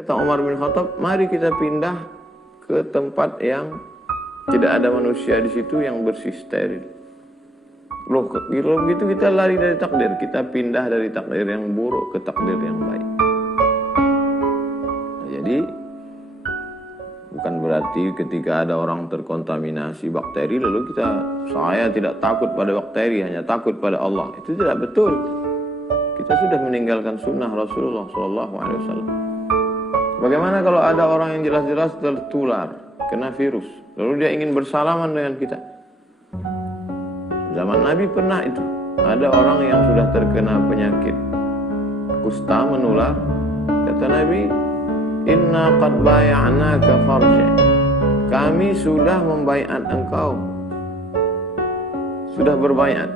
Kata Umar bin Khattab, mari kita pindah ke tempat yang tidak ada manusia di situ, yang bersih, steril. Loh, kalau begitu kita lari dari takdir, kita pindah dari takdir yang buruk ke takdir yang baik. Nah, jadi bukan berarti ketika ada orang terkontaminasi bakteri lalu saya tidak takut pada bakteri, hanya takut pada Allah. Itu tidak betul. Kita sudah meninggalkan sunnah Rasulullah SAW. Bagaimana kalau ada orang yang jelas-jelas tertular, kena virus, lalu dia ingin bersalaman dengan kita? Zaman Nabi pernah itu. Ada orang yang sudah terkena penyakit kusta menular. Kata Nabi, inna qad bay'anaka farji. Kami sudah membaiat engkau. Sudah berbaiat.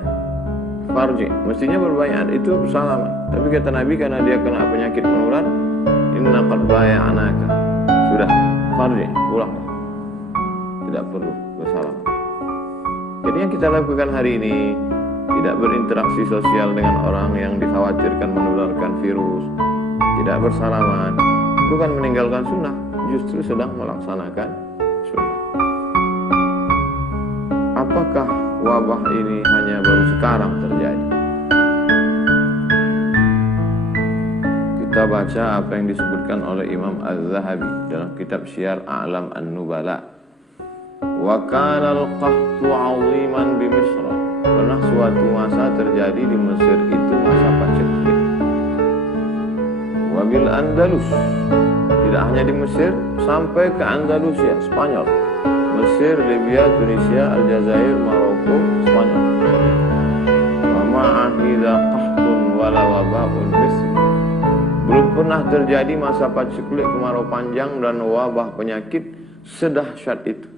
Farji, mestinya berbaiat itu bersalaman. Tapi kata Nabi karena dia kena penyakit menular, inna qad bay'anaka. Sudah, farji, pulang. Tidak perlu bersalaman. Jadi yang kita lakukan hari ini tidak berinteraksi sosial dengan orang yang dikhawatirkan menularkan virus, tidak bersalaman, bukan meninggalkan sunnah, justru sedang melaksanakan sunnah. Apakah wabah ini hanya baru sekarang terjadi? Kita baca apa yang disebutkan oleh Imam Az-Zahabi dalam kitab Syiar A'lam An-Nubala. Wa kana al-qahtu 'aziman bi Misr. Pernah suatu masa terjadi di Mesir itu masa paceklik. Wa bil Andalus. Tidak hanya di Mesir, sampai ke Andalusia, Spanyol. Mesir, Libya, Tunisia, Aljazair, Maroko, Spanyol. Wa ma'ahidha qahtun wala waba'un misri. Belum pernah terjadi masa paceklik, kemarau panjang dan wabah penyakit sedahsyat itu.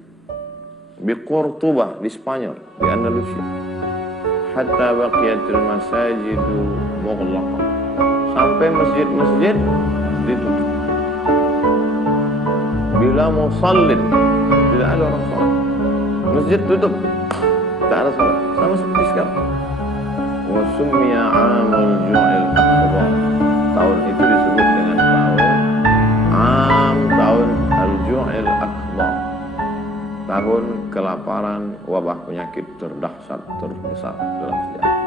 Di Cordoba, di Spanyol, di Andalusia. Hatta baqiyatul masajidu mughlaqah. Sampai masjid-masjid ditutup. Bila musallin, tidak ada orang salat. Masjid tutup, tak ada salat. Sama seperti sekarang. Wa summiya 'amul ju'il akbar. Tahun itu disebut dengan tahun al-ju'il akbar. Tahun kelaparan, wabah penyakit terdahsyat, terbesar dalam sejarah.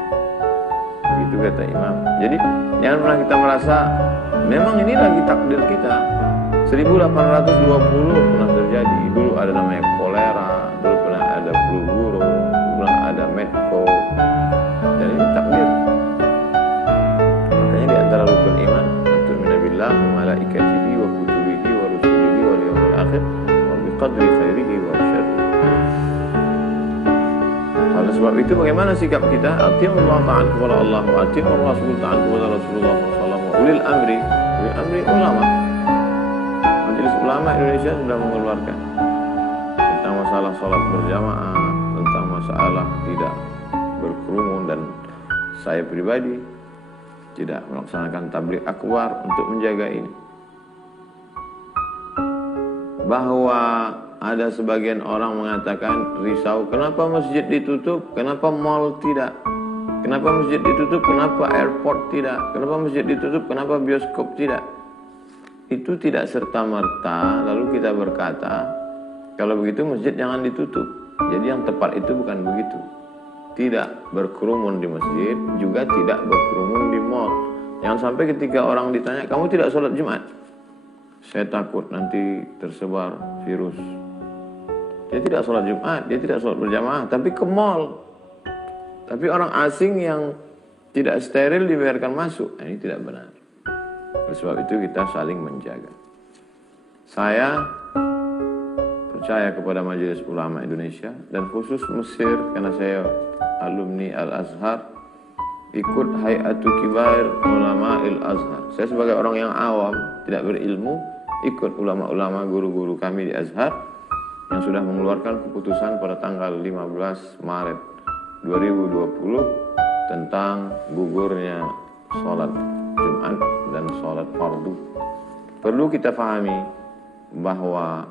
Begitu kata Imam. Jadi jangan pernah kita merasa memang ini lagi takdir kita. 1820 pernah terjadi. Dulu ada namanya kolera, dulu pernah ada flu burung, pernah ada medco. Dan ini takdir. Makanya di antara rukun iman, tu'minu billahi wa malaikatihi wa kutubihi wa rusulihi wal yawmil akhir wa biqadri khairihi wa syarrihi. Oleh sebab itu bagaimana sikap kita? Atii'ullah, taat kepada Allah, wa atii'ur rasul, taat kepada Rasulullah SAW. Ulil amri ulama. Majelis Ulama Indonesia sudah mengeluarkan tentang masalah sholat berjamaah, tentang masalah tidak berkerumun, dan saya pribadi tidak melaksanakan tabligh akbar untuk menjaga ini. Bahwa ada sebagian orang mengatakan risau, kenapa masjid ditutup, kenapa mall tidak, kenapa masjid ditutup, kenapa airport tidak, kenapa masjid ditutup, kenapa bioskop tidak. Itu tidak serta-merta lalu kita berkata, kalau begitu masjid jangan ditutup. Jadi yang tepat itu bukan begitu. Tidak berkerumun di masjid, juga tidak berkerumun di mall. Jangan sampai ketika orang ditanya, kamu tidak sholat Jumat? Saya takut nanti tersebar virus. Dia tidak sholat Jumat, dia tidak sholat berjamaah, tapi ke mall. Tapi orang asing yang tidak steril dibiarkan masuk. Nah, ini tidak benar. Oleh sebab itu kita saling menjaga. Saya percaya kepada Majelis Ulama Indonesia dan khusus Mesir, karena saya alumni Al-Azhar, ikut Hay'atu Kibar Ulama Al-Azhar. Saya sebagai orang yang awam, tidak berilmu, ikut ulama-ulama guru-guru kami di Azhar yang sudah mengeluarkan keputusan pada tanggal 15 Maret 2020 tentang gugurnya sholat Jumat dan sholat fardu. Perlu kita pahami bahwa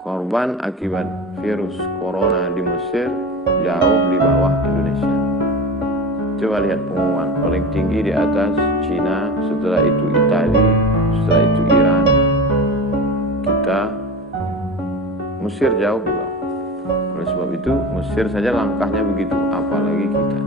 korban akibat virus corona di Mesir jauh di bawah Indonesia. Coba lihat pengumuman, paling tinggi di atas Cina, setelah itu Italia, setelah itu Iran, Mesir jauh juga. Oleh sebab itu Mesir saja langkahnya begitu, apalagi kita.